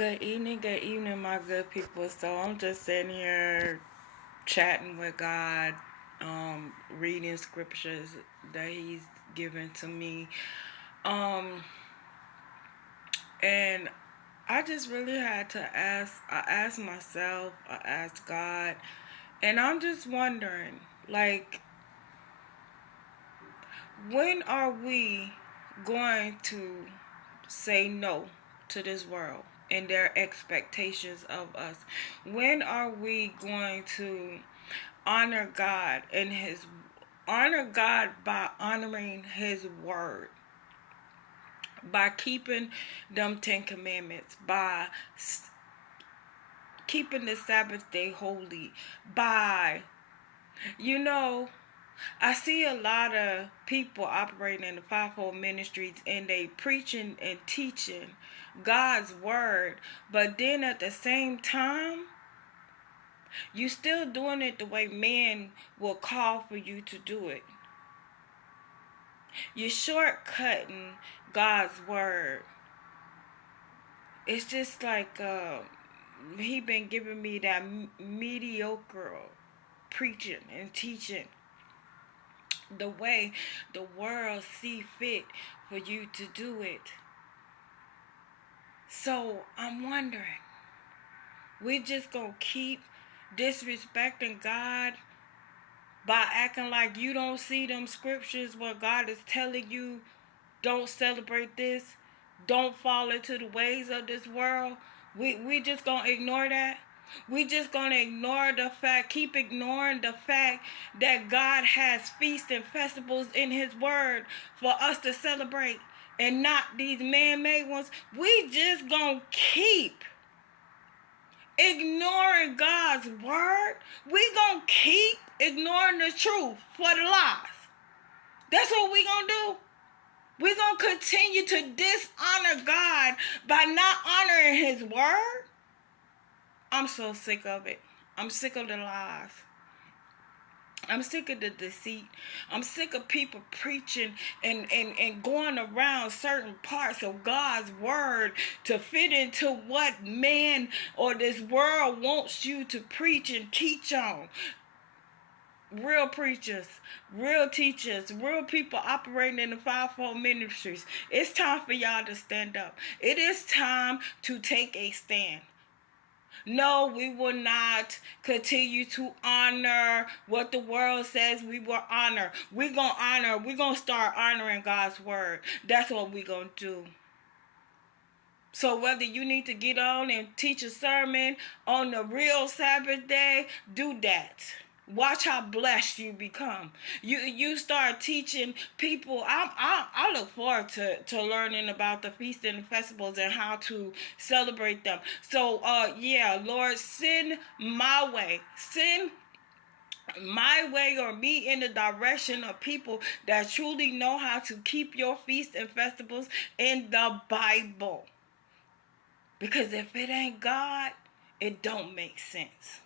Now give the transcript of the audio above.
Good evening, my good people. So I'm just sitting here chatting with God, reading scriptures that He's given to me, um, and I just really had to ask. I asked myself, I asked God, and I'm just wondering, like, when are we going to say no to this world and their expectations of us? When are we going to honor God and his honor God by honoring his word, by keeping them 10 commandments, by keeping the Sabbath day holy, by you know I see a lot of people operating in the fivefold ministries and they preaching and teaching God's word, but then at the same time, you still doing it the way man will call for you to do it. You're shortcutting God's word. It's just like he been giving me that mediocre preaching and teaching the way the world see fit for you to do it. So I'm wondering, we just gonna keep disrespecting God by acting like you don't see them scriptures where God is telling you don't celebrate this, don't fall into the ways of this world. We just gonna ignore that. We just gonna ignore the fact, keep ignoring the fact that God has feasts and festivals in his word for us to celebrate and not these man-made ones. We just gonna keep ignoring God's word. We gonna keep ignoring the truth for the lies. That's what we gonna do. We're going to continue to dishonor God by not honoring his word. I'm so sick of it. I'm sick of the lies. I'm sick of the deceit. I'm sick of people preaching and going around certain parts of God's word to fit into what man or this world wants you to preach and teach on. Real preachers, real teachers, real people operating in the fivefold ministries. It's time for y'all to stand up. It is time to take a stand. No, we will not continue to honor what the world says we will honor. We're going to start honoring God's word. That's what we're going to do. So whether you need to get on and teach a sermon on the real Sabbath day, do that. Watch how blessed you become. You start teaching people. I look forward to learning about the feasts and festivals and how to celebrate them. So yeah, Lord, send my way. Send my way or me in the direction of people that truly know how to keep your feasts and festivals in the Bible. Because if it ain't God, it don't make sense.